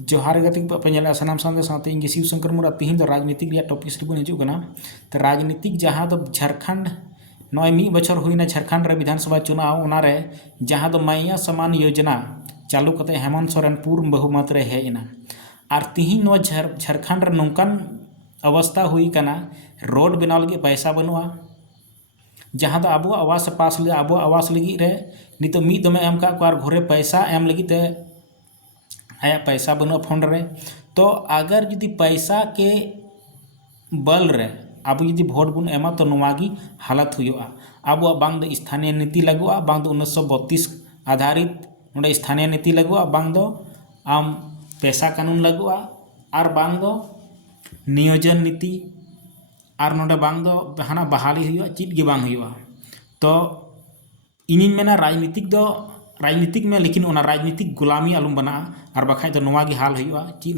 जोहार गति पे सामान सामने इन शिव शंकर मुरा तीन राजनीतिक टॉपिक से बन हजना तो राजनीतिक जहाँ झारखंड नॉय मी बछर हुईना झारखंड रे विधानसभा चुनाव उनारे जहाँ मैया समान योजना चालू करते हेमंत सोरेन पूर्ण बहुमत रे हेजना और तीन झारखंड रे नौकान अवस्था हुई कना रोड बनाव लगी पैसा बनुआ जहाँ अब आवास पास अब आवास लगी रे नित मी दमे एम का घरे पैसा एम लगी ते आया पैसा बनुआ फंड रे तो अगर जुदी पैसा के बल रे अब जुदी भोट बन एमा तो नवागी हालत हुआ अब बांग दो स्थानीय नीति लगुआ बांग दो 1932 आधारित नोडे स्थानीय नीति लगुआ बांग दो आम पैसा कानून लगुआ और बांग दो नियोजन नीति और नोडे बांग दो हाना बहाली हुआ चीज के बांग हुआ तो इन मेना राजनीतिक में लेकिन राजनीतिक गुलामी आलम बना और बखाय तो नवा हाल हुआ चीज